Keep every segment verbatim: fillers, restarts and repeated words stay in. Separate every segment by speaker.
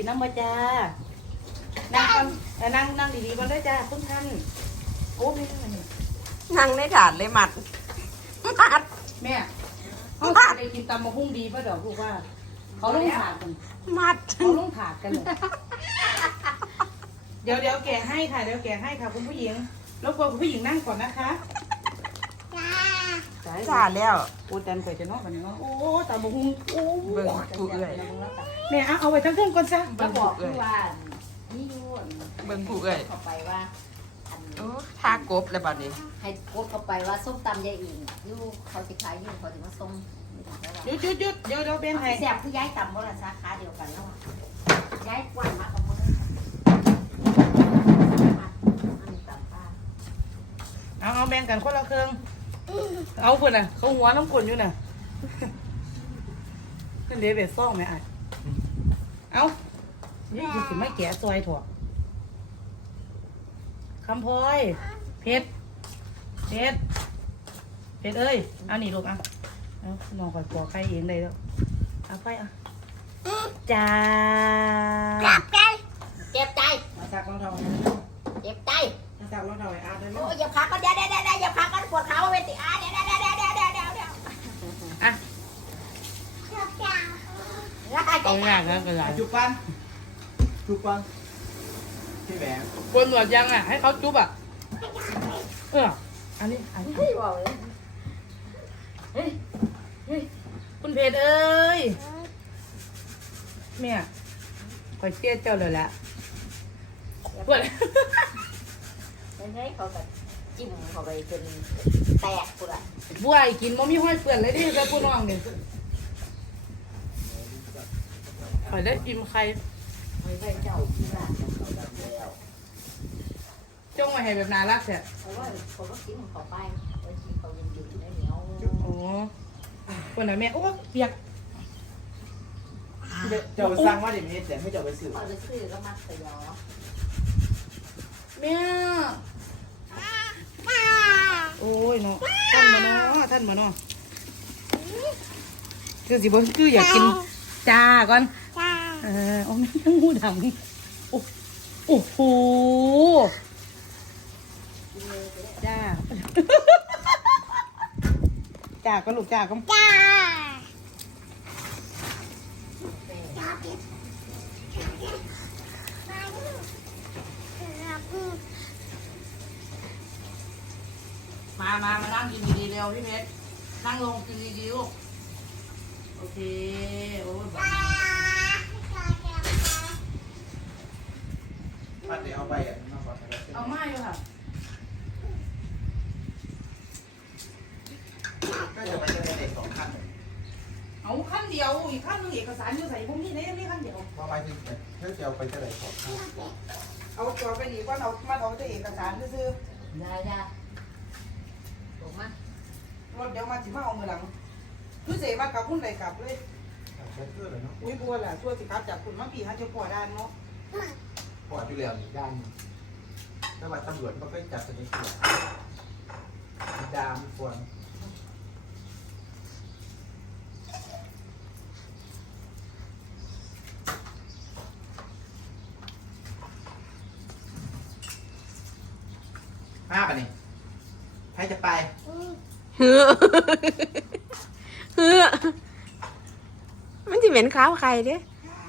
Speaker 1: น้ำมาจ้านั่งก่อนนั่งนั่งดีๆก่อนด้วยจ้าคุณท่านโอ้ไม่ได้เนี่ย
Speaker 2: นั่งในถาดเลยหมัดมัด
Speaker 1: แม่เขาได้กินตำมะฮุ่งดีป่ะดอกลูกว่าเขาลงถาดกัน
Speaker 2: มัด
Speaker 1: เขาลงถาดกันเลยเดี๋ยวเดี๋ยวแกะให้ค่ะเดี๋ยวแกะให้ค่ะคุณผู้หญิงแล้วกลัวคุณผู้หญิงนั่งก่อนนะคะจ้า
Speaker 2: จ่าแล้ว
Speaker 1: โอ้จันเคยจะนอกกันเนาะโอ้ตำมะฮุ่งโอ้
Speaker 2: เบิ่งผู้เอื่อย
Speaker 1: แม่เอาเอาไปทั้งเครื่องก่อนซะ
Speaker 3: จะบอกคือว่านี่ยู
Speaker 2: เบิ่งผู้เอื่อย
Speaker 3: เข้าไปว่าอัน
Speaker 2: โอ้ทากบแล้วบัดนี้
Speaker 3: ให้โพสเข้าไปว่าส้มตำยายอิงยูเขาสิขายยูเขาถึงว่าส้ม
Speaker 1: หยุดหยุดหยุดเดี๋ยวเดี๋ยวเป็นไง
Speaker 3: แซ่บคือย้ายตำบริษัทสาขาเดียวกันแล้วย้ายกว้างมากกว่าคนอื่นอันนี้ตำป้า
Speaker 1: เอาเอาแบ่งกันคนละเครื่องเอาคนน่ะเขาหัวน้ำกลนอยู่น่ะขึ้นเดบิวซ่องไหมอ่ะเอานี่คือสิไม่แกะซอยถั่วคำพลอยเพชรเพชรเพชรเอ้ยเอาหนีลูกอ่ะเอาน้องคอยปอกไข่เองเลยแล้วเอาไปอ่ะจ้า
Speaker 3: เจ็บใจ
Speaker 1: มาสักรองเท้า
Speaker 3: เจ็บใจ
Speaker 1: มาสักรองเท้าไอ้อาร์ตเลย
Speaker 3: โอ้ยอย่าพักก็เดี๋ยวเดี๋ยวเดี๋ยวอย่าพักก็ปวดขาเวทีอ่ะเดี๋ยวเดี๋ยวเดี๋ยวเดี๋ยวเดี๋ยวเดี๋ยวเดี๋ยว
Speaker 1: อ่ะ
Speaker 3: แล้วก็
Speaker 1: เอาง่ายนะเป็นไร
Speaker 4: จุบปันจุบปันพี่แหวน
Speaker 1: บนหนวดยังอ่ะให้เขาจุ๊บอ่ะเอออันนี้อันนี้
Speaker 3: เฮ้ยบอกเลย
Speaker 1: เฮ้ยเฮ้ยคุณเพชรเอ้ยแม่คอยเตี้ยเจ้าเลยแหละปวด
Speaker 3: ไม่ใช่เขาแบบจิ้มเขาไปจนแตกกูละ
Speaker 1: บัวไอ้กินมันมีห้อยเปื่อนเลยดิแล้วผู้น้องเนี่ยคอยได้จิ้มใคร
Speaker 3: ไม่ใช่เจ้าที่ร้านเขาแบบแล้ว
Speaker 1: จ้องมาให้แบบน่ารักแท้
Speaker 3: เพราะว่าเขาก็กินของเขาไปแล้วกินเขายังอยู่ในเหนียว
Speaker 1: โอ้คนไหนแม่โอ้เปียก
Speaker 4: เจ้าสร้างว่าเดี๋ยวนี้แต่ให้เจ้าไปซื้อ
Speaker 3: พอไปซื้อก็มัดเสีย
Speaker 1: แม่โอ้ยเนาะท่านมาเนาะท่านมาเนาะคือสิบ่คืออยากกินจ้าก่อนเออเอาแม่ยังหูดังโอ้โอ้โหจ้าจ้าก็ลูกจ้าก็จ้ามามามานั่งกินดีๆเร็วพี่เพชรนั่งลงกินดีๆลูกโอเคโอ้ยบ้า
Speaker 4: ปันเดี๋ยวเอาไปอ่ะน้องก่อน
Speaker 1: เอาไม้เลยค่ะ
Speaker 4: ก็จะไปจะได้เด็กสองขั้น
Speaker 1: เอาขั้นเดียวอีกขั้นหนึงเอกสารอยู่ใส่พวกนี้เลยนี่ขั้นเดียว
Speaker 4: ว่าไปถึงเพื่อจะเอาไปจะได้สองขั้น
Speaker 1: เอาตัวไปอีกว่าเรามาเอาแต่เอกสารซื้อ
Speaker 3: ได้ได้ถูกไหม
Speaker 1: รถเดี๋ยวมาสิมาเอามือหลังคือเสมากับคุณใดกลับเลย
Speaker 4: ใช้เพื่อเลยเนาะ
Speaker 1: อุ้ยบัวแหละช่วยสิครับจากคุณมาปีฮะจะปล่อยได้เนาะ
Speaker 4: ปอดอยู่แล้วด้านถ้าว่าตำรวจก็ไปจับกันในเขตดามควรภาพอ่ะนี่ใครจะไป
Speaker 2: เฮ้อเฮ้อมันจะเหม็นข้าวใครเด้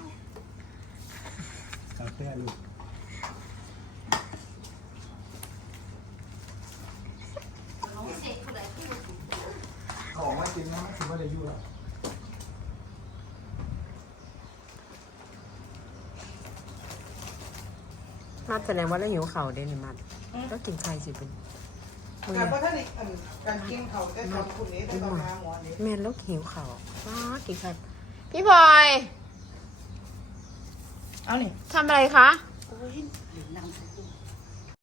Speaker 4: เอาเพื่อลูกเอาออกมาจริงนะถือว่าได้ยู่แล้ว
Speaker 2: มัดแสดงว่าเราหิวเข่าวเด้นี่มัดก็กินไข่สิเป็นมื้อ
Speaker 1: แต่
Speaker 2: นี้
Speaker 1: เพราะท่านนี่การกินเขาได้ทำคุณนี้ได้ทำน้ำหมอนี้
Speaker 2: แม่นแล้วหิวเข่าวว้ากินไข่พี่พลอย
Speaker 1: เอานี่
Speaker 2: ทำอะไรคะ
Speaker 1: โอ้ยหรือน้ำใส่ตู้